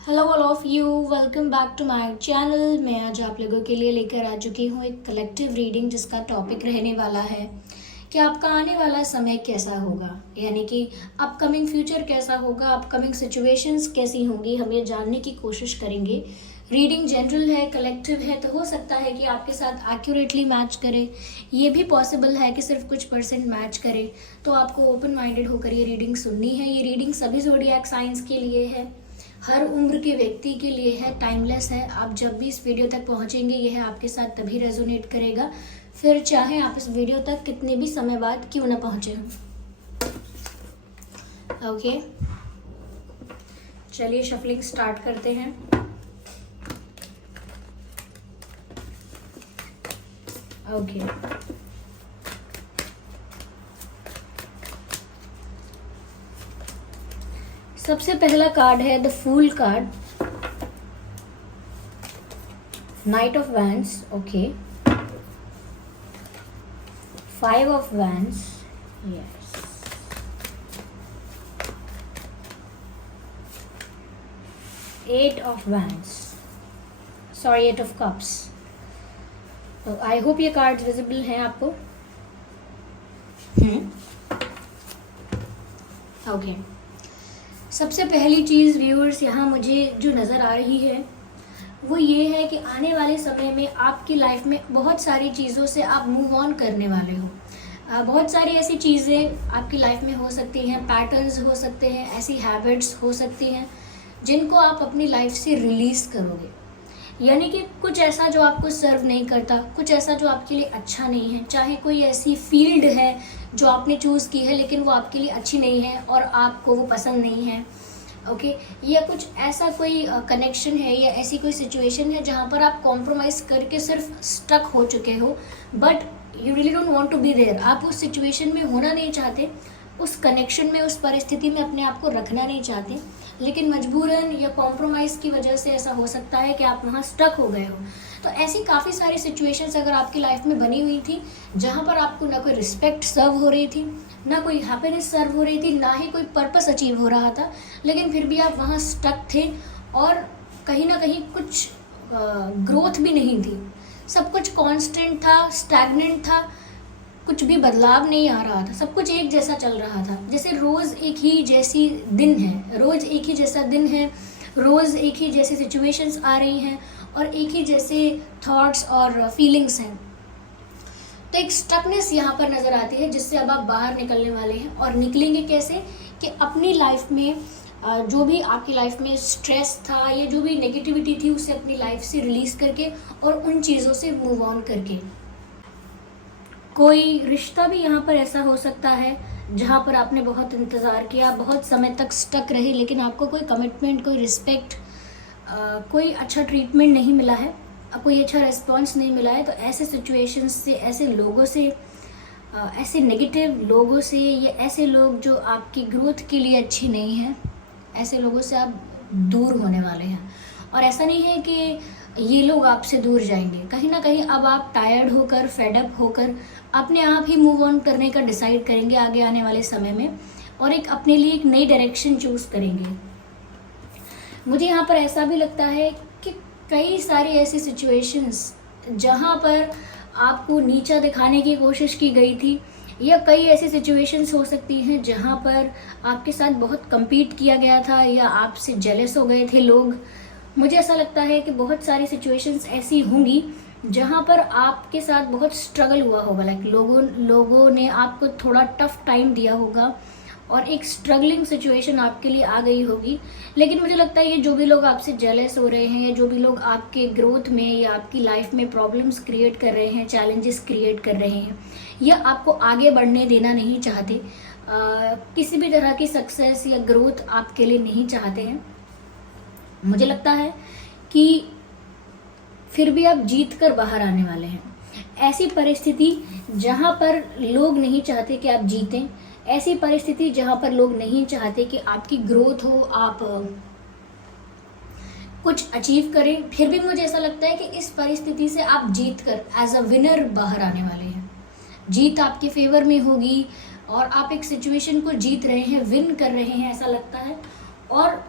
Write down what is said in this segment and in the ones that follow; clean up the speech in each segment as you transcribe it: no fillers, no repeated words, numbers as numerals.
Hello all of you, welcome back to my channel. मैं आज आप लोगों के लिए लेकर आ चुकी हूँ एक कलेक्टिव रीडिंग जिसका टॉपिक रहने वाला है कि आपका आने वाला समय कैसा होगा, यानी कि अपकमिंग फ्यूचर कैसा होगा, अपकमिंग सिचुएशंस कैसी होंगी, हम ये जानने की कोशिश करेंगे। रीडिंग जनरल है, कलेक्टिव है, तो हो सकता है कि आपके साथ एक्यूरेटली मैच करे। ये भी पॉसिबल है कि सिर्फ कुछ परसेंट मैच करे। तो आपको ओपन माइंडेड होकर ये रीडिंग सुननी है। ये रीडिंग सभी ज़ोडिएक साइंस के लिए है, हर उम्र के व्यक्ति के लिए है, टाइमलेस है। आप जब भी इस वीडियो तक पहुंचेंगे यह आपके साथ तभी रेजोनेट करेगा, फिर चाहे आप इस वीडियो तक कितने भी समय बाद क्यों ना पहुंचे हों। ओके, चलिए शफलिंग स्टार्ट करते हैं। ओके, सबसे पहला कार्ड है the fool card, knight of wands. Okay, 5 of wands, yes, 8 of wands, sorry 8 of cups. तो आई होप ये कार्ड्स विजिबल हैं आपको। ओके, सबसे पहली चीज़ व्यूअर्स यहाँ मुझे जो नज़र आ रही है वो ये है कि आने वाले समय में आपकी लाइफ में बहुत सारी चीज़ों से आप मूव ऑन करने वाले हो। बहुत सारी ऐसी चीज़ें आपकी लाइफ में हो सकती हैं, पैटर्न्स हो सकते हैं, ऐसी हैबिट्स हो सकती हैं जिनको आप अपनी लाइफ से रिलीज़ करोगे। यानी कि कुछ ऐसा जो आपको सर्व नहीं करता, कुछ ऐसा जो आपके लिए अच्छा नहीं है, चाहे कोई ऐसी फील्ड है जो आपने चूज़ की है लेकिन वो आपके लिए अच्छी नहीं है और आपको वो पसंद नहीं है। ओके, या कुछ ऐसा कोई कनेक्शन है या ऐसी कोई सिचुएशन है जहाँ पर आप कॉम्प्रोमाइज़ करके सिर्फ स्टक हो चुके हो, but you really don't want to be there. आप उस सिचुएशन में होना नहीं चाहते, उस कनेक्शन में, उस परिस्थिति में अपने आप को रखना नहीं चाहते, लेकिन मजबूरन या कॉम्प्रोमाइज़ की वजह से ऐसा हो सकता है कि आप वहाँ स्टक हो गए हो। तो ऐसी काफ़ी सारी सिचुएशंस अगर आपकी लाइफ में बनी हुई थी जहाँ पर आपको ना कोई रिस्पेक्ट सर्व हो रही थी, ना कोई हैप्पीनेस सर्व हो रही थी, ना ही कोई पर्पस अचीव हो रहा था, लेकिन फिर भी आप वहाँ स्टक थे और कहीं ना कहीं कुछ ग्रोथ भी नहीं थी, सब कुछ कांस्टेंट था, स्टैग्नेंट था, कुछ भी बदलाव नहीं आ रहा था, सब कुछ एक जैसा चल रहा था। जैसे रोज़ एक ही जैसी दिन है, रोज़ एक ही जैसा दिन है, रोज़ एक ही जैसी सिचुएशंस आ रही हैं और एक ही जैसे थॉट्स और फीलिंग्स हैं। तो एक स्टकनेस यहाँ पर नज़र आती है जिससे अब आप बाहर निकलने वाले हैं। और निकलेंगे कैसे कि अपनी लाइफ में जो भी आपकी लाइफ में स्ट्रेस था या जो भी नेगेटिविटी थी उसे अपनी लाइफ से रिलीज़ करके और उन चीज़ों से मूव ऑन करके। कोई रिश्ता भी यहाँ पर ऐसा हो सकता है जहाँ पर आपने बहुत इंतज़ार किया, बहुत समय तक स्टक रहे, लेकिन आपको कोई कमिटमेंट, कोई रिस्पेक्ट, कोई अच्छा ट्रीटमेंट नहीं मिला है, कोई अच्छा रिस्पॉन्स नहीं मिला है। तो ऐसे सिचुएशंस से, ऐसे लोगों से, ऐसे नेगेटिव लोगों से, या ऐसे लोग जो आपकी ग्रोथ के लिए अच्छी नहीं हैं, ऐसे लोगों से आप दूर होने वाले हैं। और ऐसा नहीं है कि ये लोग आपसे दूर जाएंगे, कहीं ना कहीं अब आप टायर्ड होकर, फेडअप होकर अपने आप ही मूव ऑन करने का डिसाइड करेंगे आगे आने वाले समय में और एक अपने लिए एक नई डायरेक्शन चूज करेंगे। मुझे यहाँ पर ऐसा भी लगता है कि कई सारी ऐसी सिचुएशंस जहाँ पर आपको नीचा दिखाने की कोशिश की गई थी, या कई ऐसी सिचुएशंस हो सकती हैं जहाँ पर आपके साथ बहुत compete किया गया था या आपसे जेलस हो गए थे लोग। मुझे ऐसा लगता है कि बहुत सारी सिचुएशंस ऐसी होंगी जहाँ पर आपके साथ बहुत स्ट्रगल हुआ होगा, लाइक लोगों ने आपको थोड़ा टफ टाइम दिया होगा और एक स्ट्रगलिंग सिचुएशन आपके लिए आ गई होगी। लेकिन मुझे लगता है ये जो भी लोग आपसे जेलस हो रहे हैं, या जो भी लोग आपके ग्रोथ में या आपकी लाइफ में प्रॉब्लम्स क्रिएट कर रहे हैं, चैलेंजेस क्रिएट कर रहे हैं, या आपको आगे बढ़ने देना नहीं चाहते, किसी भी तरह की सक्सेस या ग्रोथ आपके लिए नहीं चाहते हैं, मुझे लगता है कि फिर भी आप जीत कर बाहर आने वाले हैं। ऐसी परिस्थिति जहाँ पर लोग नहीं चाहते कि आप जीतें, ऐसी परिस्थिति जहाँ पर लोग नहीं चाहते कि आपकी ग्रोथ हो, आप कुछ अचीव करें, फिर भी मुझे ऐसा लगता है कि इस परिस्थिति से आप जीत कर एज अ विनर बाहर आने वाले हैं। जीत आपके फेवर में होगी और आप एक सिचुएशन को जीत रहे हैं, विन कर रहे हैं, ऐसा लगता है। और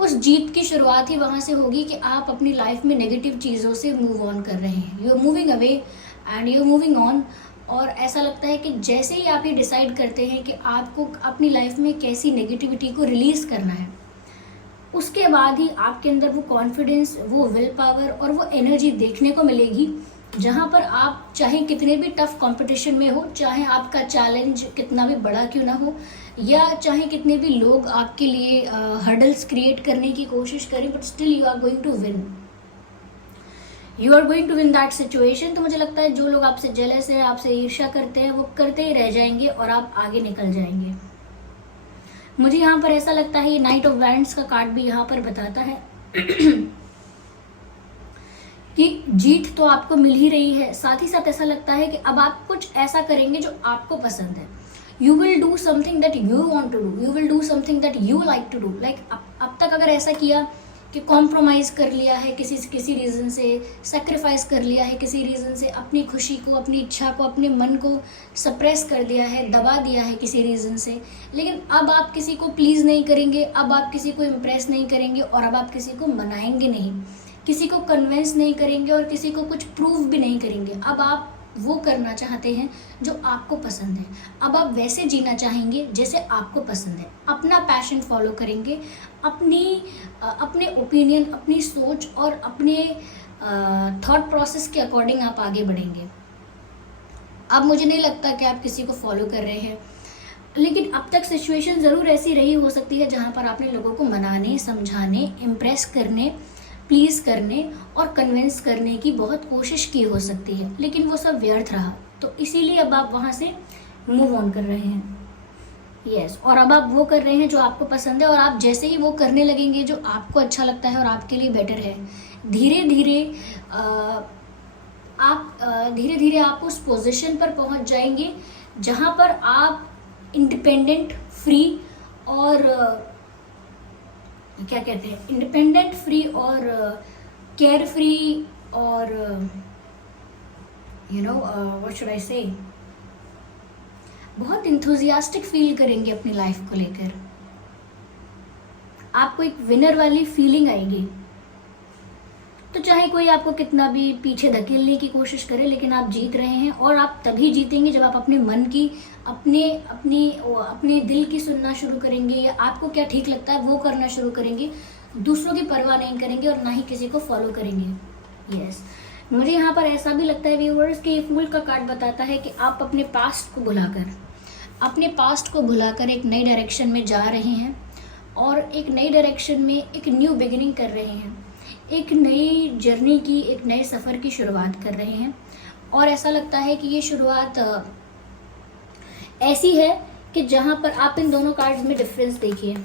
उस जीत की शुरुआत ही वहाँ से होगी कि आप अपनी लाइफ में नेगेटिव चीज़ों से मूव ऑन कर रहे हैं, you are moving away and you are moving on. और ऐसा लगता है कि जैसे ही आप ये डिसाइड करते हैं कि आपको अपनी लाइफ में कैसी नेगेटिविटी को रिलीज़ करना है, उसके बाद ही आपके अंदर वो कॉन्फिडेंस, वो विल पावर और वो एनर्जी देखने को मिलेगी, जहाँ पर आप चाहे कितने भी टफ कंपटीशन में हो, चाहे आपका चैलेंज कितना भी बड़ा क्यों ना हो, या चाहे कितने भी लोग आपके लिए हर्डल्स क्रिएट करने की कोशिश करें, but still you are going to win, you are going to win that situation. तो मुझे लगता है जो लोग आपसे जेलस है, आपसे ईर्ष्या करते हैं, वो करते ही रह जाएंगे और आप आगे निकल जाएंगे। मुझे यहाँ पर ऐसा लगता है, ये नाइट ऑफ वैंड्स का कार्ड भी यहाँ पर बताता है कि जीत तो आपको मिल ही रही है, साथ ही साथ ऐसा लगता है कि अब आप कुछ ऐसा करेंगे जो आपको पसंद है। You will do something that you want to do, you will do something that you like to do. Like अब तक अगर ऐसा किया कि कॉम्प्रोमाइज़ कर लिया है किसी रीज़न से, सेक्रीफाइस कर लिया है किसी रीज़न से, अपनी खुशी को, अपनी इच्छा को, अपने मन को सप्रेस कर दिया है, दबा दिया है किसी रीज़न से, लेकिन अब आप किसी को प्लीज़ नहीं करेंगे, अब आप किसी को इम्प्रेस नहीं करेंगे और अब आप किसी को मनाएंगे नहीं, किसी को कन्विंस नहीं करेंगे और किसी को कुछ प्रूव भी नहीं करेंगे। अब आप वो करना चाहते हैं जो आपको पसंद है, अब आप वैसे जीना चाहेंगे जैसे आपको पसंद है, अपना पैशन फॉलो करेंगे, अपने ओपिनियन, अपनी सोच और अपने थॉट प्रोसेस के अकॉर्डिंग आप आगे बढ़ेंगे। अब मुझे नहीं लगता कि आप किसी को फॉलो कर रहे हैं, लेकिन अब तक सिचुएशन ज़रूर ऐसी रही हो सकती है जहाँ पर आपने लोगों को मनाने, समझाने, इम्प्रेस करने, प्लीज़ करने और कन्विंस करने की बहुत कोशिश की हो सकती है, लेकिन वो सब व्यर्थ रहा। तो इसीलिए अब आप वहाँ से मूव ऑन कर रहे हैं। यस, और अब आप वो कर रहे हैं जो आपको पसंद है, और आप जैसे ही वो करने लगेंगे जो आपको अच्छा लगता है और आपके लिए बेटर है, धीरे धीरे आप उस पोजीशन पर पहुंच जाएंगे जहां पर आप इंडिपेंडेंट, फ्री और क्या कहते हैं, इंडिपेंडेंट, फ्री और केयर फ्री और व्हाट शुड आई से, बहुत इंथुजियास्टिक फील करेंगे अपनी लाइफ को लेकर। आपको एक विनर वाली फीलिंग आएगी। तो चाहे कोई आपको कितना भी पीछे धकेलने की कोशिश करे, लेकिन आप जीत रहे हैं, और आप तभी जीतेंगे जब आप अपने मन की, अपने दिल की सुनना शुरू करेंगे, या आपको क्या ठीक लगता है वो करना शुरू करेंगे, दूसरों की परवाह नहीं करेंगे और ना ही किसी को फॉलो करेंगे। यस, मुझे यहाँ पर ऐसा भी लगता है व्यूअर्स कि ये फूल का कार्ड बताता है कि आप अपने पास्ट को भुलाकर एक नई डायरेक्शन में जा रहे हैं, और एक नई डायरेक्शन में एक न्यू बिगिनिंग कर रहे हैं, एक नई जर्नी की, एक नए सफ़र की शुरुआत कर रहे हैं। और ऐसा लगता है कि ये शुरुआत ऐसी है कि जहाँ पर आप इन दोनों कार्ड्स में डिफरेंस देखिए।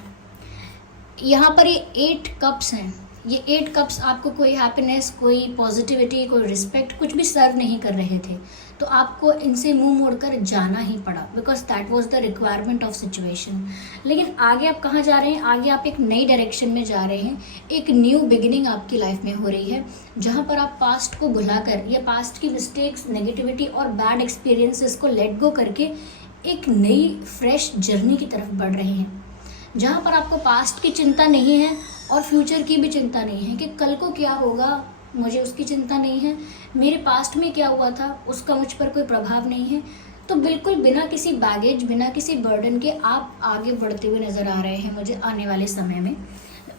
यहाँ पर ये 8 कप्स हैं, ये 8 कप्स आपको कोई हैप्पीनेस, कोई पॉजिटिविटी, कोई रिस्पेक्ट कुछ भी सर्व नहीं कर रहे थे, तो आपको इनसे मुंह मोड़कर जाना ही पड़ा, because that was the requirement of situation. लेकिन आगे आप कहाँ जा रहे हैं? आगे आप एक नई डायरेक्शन में जा रहे हैं, एक न्यू बिगिनिंग आपकी लाइफ में हो रही है, जहाँ पर आप पास्ट को भुलाकर या पास्ट की मिस्टेक्स, नेगेटिविटी और बैड एक्सपीरियंसेस को लेट गो करके एक नई फ्रेश जर्नी की तरफ बढ़ रहे हैं, जहाँ पर आपको पास्ट की चिंता नहीं है और फ्यूचर की भी चिंता नहीं है कि कल को क्या होगा, मुझे उसकी चिंता नहीं है, मेरे पास्ट में क्या हुआ था उसका मुझ पर कोई प्रभाव नहीं है। तो बिल्कुल बिना किसी बैगेज, बिना किसी बर्डन के आप आगे बढ़ते हुए नज़र आ रहे हैं मुझे आने वाले समय में।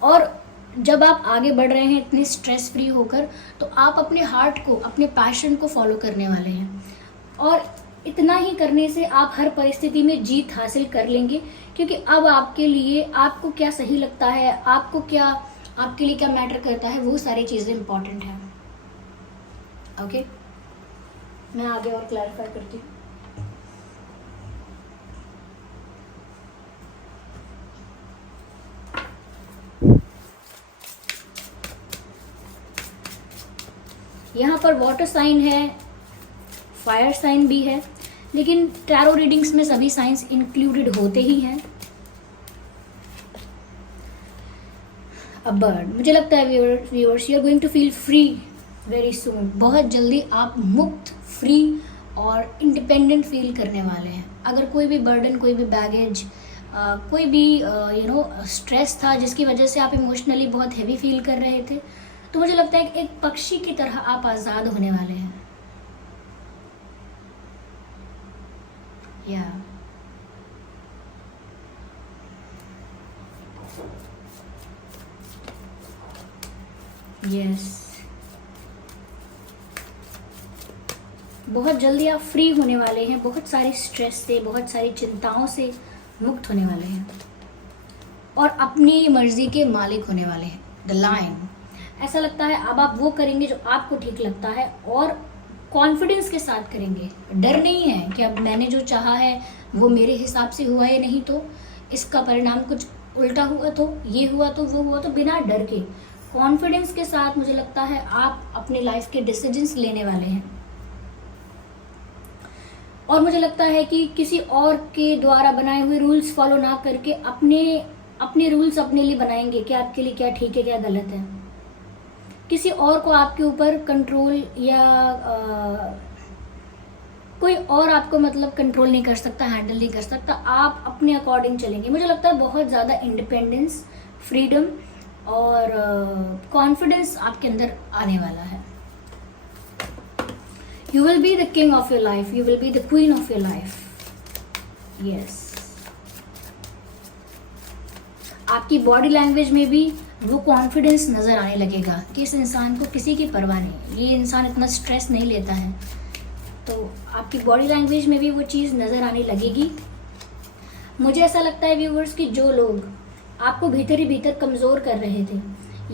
और जब आप आगे बढ़ रहे हैं इतने स्ट्रेस फ्री होकर, तो आप अपने हार्ट को, अपने पैशन को फॉलो करने वाले हैं, और इतना ही करने से आप हर परिस्थिति में जीत हासिल कर लेंगे, क्योंकि अब आपके लिए, आपको क्या सही लगता है, आपके लिए क्या मैटर करता है, वो सारी चीज़ें इंपॉर्टेंट हैं। ओके, मैं आगे और क्लैरिफाई करती हूँ। यहाँ पर वाटर साइन है, फायर साइन भी है, लेकिन टैरो रीडिंग्स में सभी साइंस इंक्लूडेड होते ही हैं। अ बर्ड, मुझे लगता है viewers, you are going to feel free very soon. बहुत जल्दी आप मुक्त, फ्री और इंडिपेंडेंट फील करने वाले हैं। अगर कोई भी बर्डन, कोई भी बैगेज, कोई भी स्ट्रेस था जिसकी वजह से आप इमोशनली बहुत हैवी फील कर रहे थे, तो मुझे लगता है कि एक पक्षी की तरह आप आज़ाद होने वाले हैं। या यस, बहुत जल्दी आप फ्री होने वाले हैं, बहुत सारी स्ट्रेस से, बहुत सारी चिंताओं से मुक्त होने वाले हैं और अपनी मर्जी के मालिक होने वाले हैं। द लायन, ऐसा लगता है अब आप वो करेंगे जो आपको ठीक लगता है और कॉन्फिडेंस के साथ करेंगे। डर नहीं है कि अब मैंने जो चाहा है वो मेरे हिसाब से हुआ या नहीं, तो इसका परिणाम कुछ उल्टा हुआ तो ये हुआ तो वो हुआ तो, बिना डर के कॉन्फिडेंस के साथ मुझे लगता है आप अपने लाइफ के डिसीजंस लेने वाले हैं। और मुझे लगता है कि किसी और के द्वारा बनाए हुए रूल्स फॉलो ना करके अपने रूल्स अपने लिए बनाएंगे कि आपके लिए क्या ठीक है क्या गलत है। किसी और को आपके ऊपर कंट्रोल या कोई और आपको मतलब कंट्रोल नहीं कर सकता, हैंडल नहीं कर सकता। आप अपने अकॉर्डिंग चलेंगे। मुझे लगता है बहुत ज़्यादा इंडिपेंडेंस, फ्रीडम और कॉन्फिडेंस आपके अंदर आने वाला है। You will be the king of your life. You will be the queen of your life. Yes. आपकी बॉडी लैंग्वेज में भी वो कॉन्फिडेंस नज़र आने लगेगा कि इस इंसान को किसी की परवाह नहीं, ये इंसान इतना स्ट्रेस नहीं लेता है। तो आपकी बॉडी लैंग्वेज में भी वो चीज़ नज़र आने लगेगी। मुझे ऐसा लगता है व्यूवर्स कि जो लोग आपको भीतर ही भीतर कमज़ोर कर रहे थे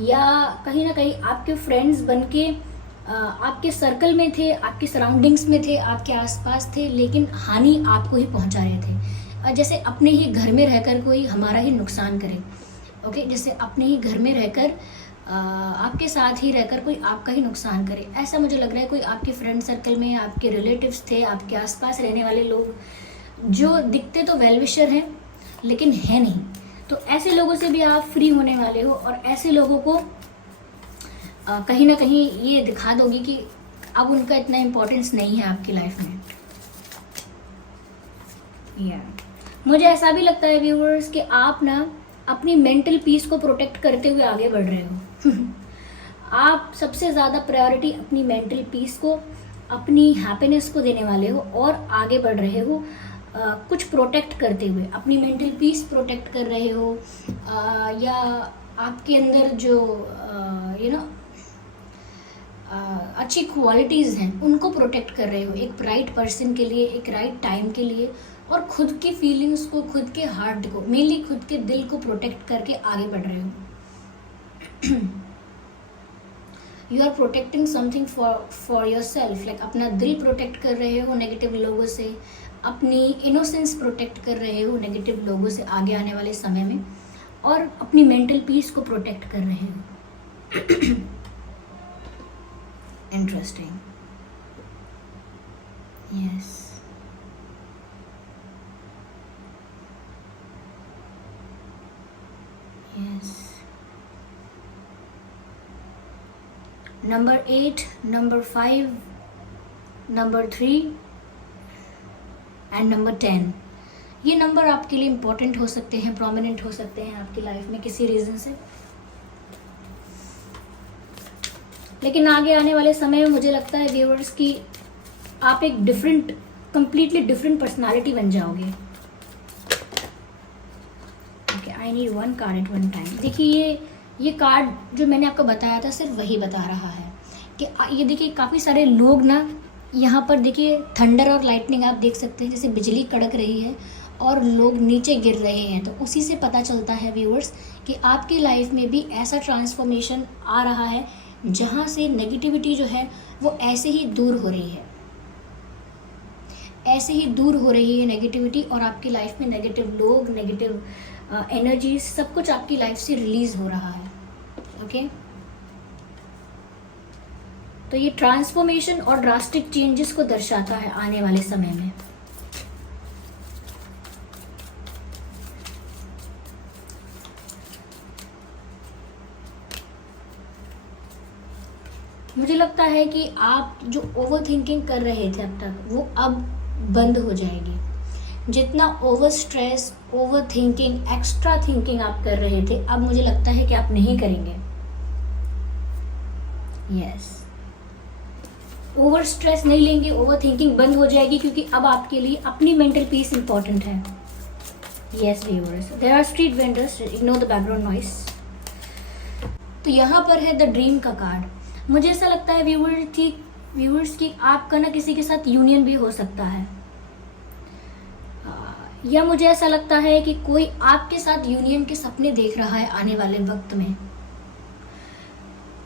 या कहीं ना कहीं आपके फ्रेंड्स बनके आपके सर्कल में थे, आपके सराउंडिंग्स में थे, आपके आसपास थे, लेकिन हानि आपको ही पहुंचा रहे थे। जैसे अपने ही घर में रहकर कोई हमारा ही नुकसान करे, ओके, जैसे अपने ही घर में रहकर आपके साथ ही रहकर कोई आपका ही नुकसान करे, ऐसा मुझे लग रहा है। कोई आपके फ्रेंड सर्कल में आपके रिलेटिव्स थे, आपके आसपास रहने वाले लोग जो दिखते तो वेलविशर हैं लेकिन है नहीं, तो ऐसे लोगों से भी आप फ्री होने वाले हो और ऐसे लोगों को कहीं ना कहीं ये दिखा दोगे कि अब उनका इतना इम्पोर्टेंस नहीं है आपकी लाइफ में। मुझे ऐसा भी लगता है व्यूअर्स कि आप ना अपनी मेंटल पीस को प्रोटेक्ट करते हुए आगे बढ़ रहे हो। आप सबसे ज़्यादा प्रायोरिटी अपनी मेंटल पीस को, अपनी हैप्पीनेस को देने वाले हो और आगे बढ़ रहे हो कुछ प्रोटेक्ट करते हुए। अपनी मेंटल पीस प्रोटेक्ट कर रहे हो या आपके अंदर जो अच्छी क्वालिटीज़ हैं उनको प्रोटेक्ट कर रहे हो एक राइट पर्सन के लिए, एक राइट टाइम के लिए, और खुद की फीलिंग्स को, खुद के हार्ट को, मेनली खुद के दिल को प्रोटेक्ट करके आगे बढ़ रहे हो। You are protecting something for yourself, like अपना दिल प्रोटेक्ट कर रहे हो नेगेटिव लोगों से, अपनी इनोसेंस प्रोटेक्ट कर रहे हो नेगेटिव लोगों से आगे आने वाले समय में, और अपनी मेंटल पीस को प्रोटेक्ट कर रहे हो। Interesting. Yes. Yes. Number 8, number 5, number 3 and number 10. ये नंबर आपके लिए इम्पोर्टेंट हो सकते हैं, प्रोमिनेंट हो सकते हैं आपकी लाइफ में किसी रीज़न से। लेकिन आगे आने वाले समय में मुझे लगता है व्यूअर्स कि आप एक कंप्लीटली डिफरेंट पर्सनालिटी बन जाओगे। Okay, I need one card at one time. देखिए ये कार्ड जो मैंने आपको बताया था सिर्फ वही बता रहा है कि ये देखिए काफ़ी सारे लोग ना यहाँ पर देखिए थंडर और लाइटनिंग आप देख सकते हैं, जैसे बिजली कड़क रही है और लोग नीचे गिर रहे हैं। तो उसी से पता चलता है व्यूअर्स कि आपकी लाइफ में भी ऐसा ट्रांसफॉर्मेशन आ रहा है जहाँ से नेगेटिविटी जो है वो ऐसे ही दूर हो रही है, ऐसे ही दूर हो रही है नेगेटिविटी, और आपकी लाइफ में नेगेटिव लोग, नेगेटिव एनर्जी, सब कुछ आपकी लाइफ से रिलीज हो रहा है। ओके, तो ये ट्रांसफॉर्मेशन और ड्रास्टिक चेंजेस को दर्शाता है आने वाले समय में। मुझे लगता है कि आप जो ओवर थिंकिंग कर रहे थे अब तक वो अब बंद हो जाएगी। जितना over stress, over thinking, extra thinking आप कर रहे थे, अब मुझे लगता है कि आप नहीं करेंगे। यस, ओवर स्ट्रेस नहीं लेंगे, ओवर थिंकिंग बंद हो जाएगी, क्योंकि अब आपके लिए अपनी मेंटल पीस इंपॉर्टेंट है। Yes viewers, there are street vendors, ignore the background noise. तो यहाँ पर है द ड्रीम का कार्ड। मुझे ऐसा लगता है व्यूअर्स की आपका ना किसी के साथ यूनियन भी हो सकता है, या मुझे ऐसा लगता है कि कोई आपके साथ यूनियन के सपने देख रहा है आने वाले वक्त में।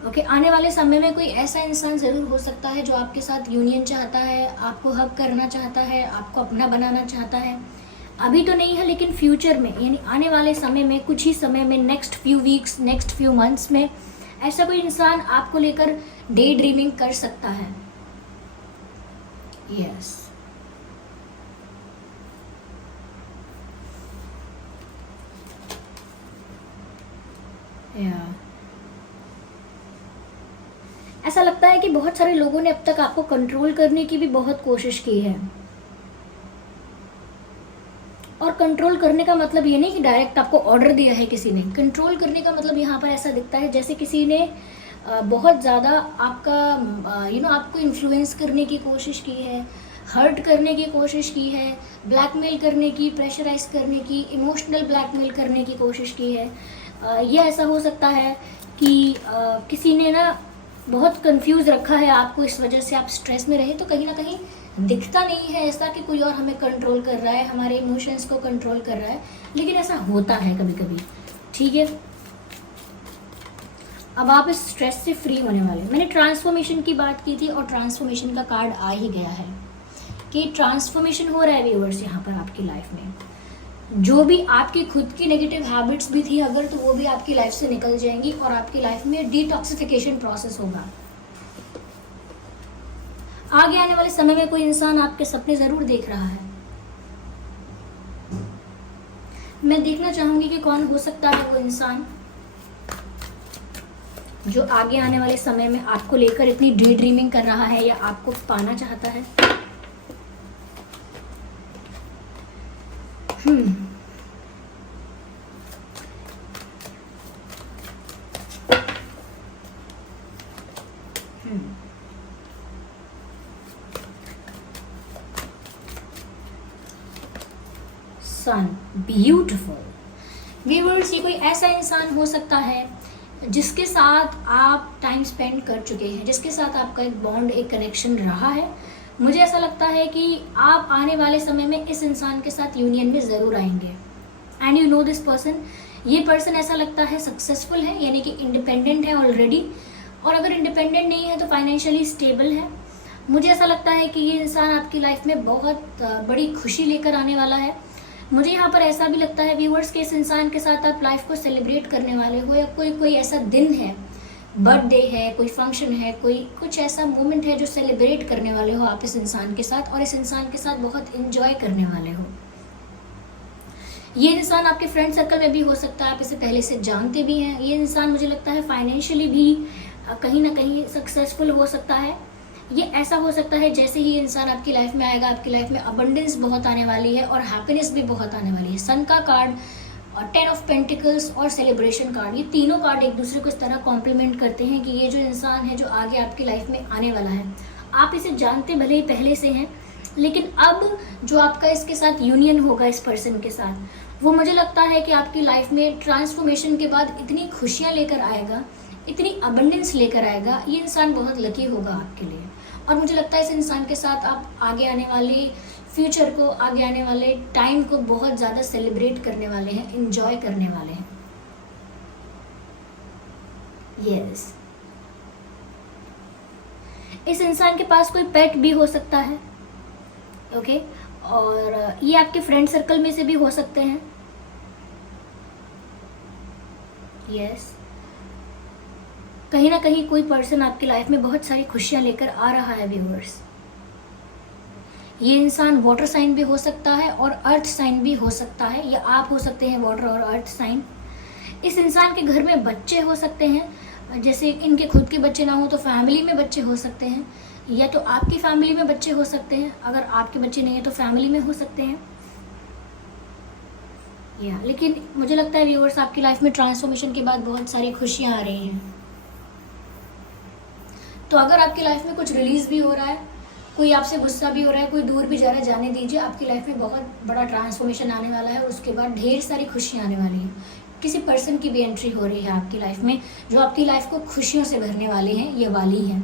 ओके, आने वाले समय में कोई ऐसा इंसान ज़रूर हो सकता है जो आपके साथ यूनियन चाहता है, आपको हक करना चाहता है, आपको अपना बनाना चाहता है। अभी तो नहीं है, लेकिन फ्यूचर में, यानी आने वाले समय में, कुछ ही समय में, next few weeks, next few months में ऐसा कोई इंसान आपको लेकर डे ड्रीमिंग कर सकता है। यस, ऐसा लगता है कि बहुत सारे लोगों ने अब तक आपको कंट्रोल करने की भी बहुत कोशिश की है। और कंट्रोल करने का मतलब ये नहीं कि डायरेक्ट आपको ऑर्डर दिया है किसी ने। कंट्रोल करने का मतलब यहाँ पर ऐसा दिखता है जैसे किसी ने बहुत ज़्यादा आपका आपको इन्फ्लुएंस करने की कोशिश की है, हर्ट करने की कोशिश की है, ब्लैकमेल करने की, प्रेशराइज करने की, इमोशनल ब्लैकमेल करने की कोशिश की है। ये ऐसा हो सकता है कि किसी ने ना बहुत कंफ्यूज रखा है आपको, इस वजह से आप स्ट्रेस में रहे। तो कहीं ना कहीं दिखता नहीं है ऐसा कि कोई और हमें कंट्रोल कर रहा है, हमारे इमोशंस को कंट्रोल कर रहा है, लेकिन ऐसा होता है कभी कभी। ठीक है, अब आप इस स्ट्रेस से फ्री होने वाले। मैंने ट्रांसफॉर्मेशन की बात की थी और ट्रांसफॉर्मेशन का कार्ड आ ही गया है कि ट्रांसफॉर्मेशन हो रहा है व्यूअर्स यहाँ पर आपकी लाइफ में। जो भी आपकी खुद की नेगेटिव हैबिट्स भी थी अगर, तो वो भी आपकी लाइफ से निकल जाएंगी और आपकी लाइफ में डिटॉक्सिफिकेशन प्रोसेस होगा। आगे आने वाले समय में कोई इंसान आपके सपने जरूर देख रहा है। मैं देखना चाहूंगी कि कौन हो सकता है वो इंसान जो आगे आने वाले समय में आपको लेकर इतनी डे ड्रीमिंग कर रहा है या आपको पाना चाहता है। सन, ब्यूटिफुल। व्यूअर्स, ये कोई ऐसा इंसान हो सकता है जिसके साथ आप टाइम स्पेंड कर चुके हैं, जिसके साथ आपका एक बॉन्ड, एक कनेक्शन रहा है। मुझे ऐसा लगता है कि आप आने वाले समय में इस इंसान के साथ यूनियन में ज़रूर आएंगे। And you know this person, ये पर्सन ऐसा लगता है सक्सेसफुल है, यानी कि इंडिपेंडेंट है ऑलरेडी, और अगर इंडिपेंडेंट नहीं है तो फाइनेंशियली स्टेबल है। मुझे ऐसा लगता है कि ये इंसान आपकी लाइफ में बहुत बड़ी खुशी लेकर आने वाला है। मुझे यहाँ पर ऐसा भी लगता है व्यूअर्स कि इस इंसान के साथ आप लाइफ को सेलिब्रेट करने वाले हो, या कोई ऐसा दिन है, बर्थडे है, कोई फंक्शन है, कोई कुछ ऐसा मोमेंट है जो सेलिब्रेट करने वाले हो आप इस इंसान के साथ, और इस इंसान के साथ बहुत इंजॉय करने वाले हो। ये इंसान आपके फ्रेंड सर्कल में भी हो सकता है, आप इसे पहले से जानते भी हैं। ये इंसान मुझे लगता है फाइनेंशियली भी कहीं ना कहीं सक्सेसफुल हो सकता है। ये ऐसा हो सकता है जैसे ही इंसान आपकी लाइफ में आएगा, आपकी लाइफ में अबंडेंस बहुत आने वाली है और हैप्पीनेस भी बहुत आने वाली है। सन का कार्ड और 10 ऑफ पेंटिकल्स और सेलिब्रेशन कार्ड, ये तीनों कार्ड एक दूसरे को इस तरह कॉम्प्लीमेंट करते हैं कि ये जो इंसान है जो आगे आपकी लाइफ में आने वाला है, आप इसे जानते भले ही पहले से हैं, लेकिन अब जो आपका इसके साथ यूनियन होगा इस पर्सन के साथ, वो मुझे लगता है कि आपकी लाइफ में ट्रांसफॉर्मेशन के बाद इतनी खुशियाँ लेकर आएगा, इतनी अबंडेंस लेकर आएगा। ये इंसान बहुत लकी होगा आपके लिए, और मुझे लगता है इस इंसान के साथ आप आगे आने वाले फ्यूचर को, आगे आने वाले टाइम को बहुत ज़्यादा सेलिब्रेट करने वाले हैं, एंजॉय करने वाले हैं। यस, इस इंसान के पास कोई पेट भी हो सकता है। ओके, और ये आपके फ्रेंड सर्कल में से भी हो सकते हैं। यस, कहीं ना कहीं कोई पर्सन आपकी लाइफ में बहुत सारी खुशियां लेकर आ रहा है व्यूअर्स। ये इंसान वाटर साइन भी हो सकता है और अर्थ साइन भी हो सकता है, या आप हो सकते हैं वाटर और अर्थ साइन। इस इंसान के घर में बच्चे हो सकते हैं, जैसे इनके खुद के बच्चे ना हो तो फैमिली में बच्चे हो सकते हैं, या तो आपकी फैमिली में बच्चे हो सकते हैं, अगर आपके बच्चे नहीं है तो फैमिली में हो सकते हैं। या लेकिन मुझे लगता है व्यूअर्स आपकी लाइफ में ट्रांसफॉर्मेशन के बाद बहुत सारी खुशियाँ आ रही हैं। तो अगर आपकी लाइफ में कुछ रिलीज़ भी हो रहा है, कोई आपसे गुस्सा भी हो रहा है, कोई दूर भी जा रहा है, जाने दीजिए। आपकी लाइफ में बहुत बड़ा ट्रांसफॉर्मेशन आने वाला है और उसके बाद ढेर सारी खुशियाँ आने वाली हैं। किसी पर्सन की भी एंट्री हो रही है आपकी लाइफ में जो आपकी लाइफ को खुशियों से भरने वाले हैं, ये वाली हैं।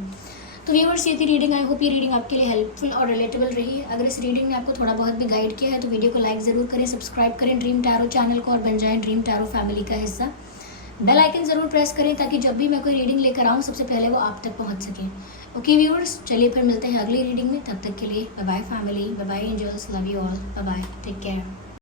तो व्यूअर्स ये थी रीडिंग। आई होप ये रीडिंग आपके लिए हेल्पफुल और रिलेटेबल रही है। अगर इस रीडिंग ने आपको थोड़ा बहुत भी गाइड किया है तो वीडियो को लाइक ज़रूर करें, सब्सक्राइब करें ड्रीम टैरो चैनल को और बन जाएं ड्रीम टैरो फैमिली का हिस्सा। बेल आइकन ज़रूर प्रेस करें ताकि जब भी मैं कोई रीडिंग लेकर आऊँ सबसे पहले वो आप तक पहुँच सके। ओके व्यूअर्स, चलिए फिर मिलते हैं अगली रीडिंग में। तब तक के लिए bye bye family, bye bye angels, love you all, bye bye, take care.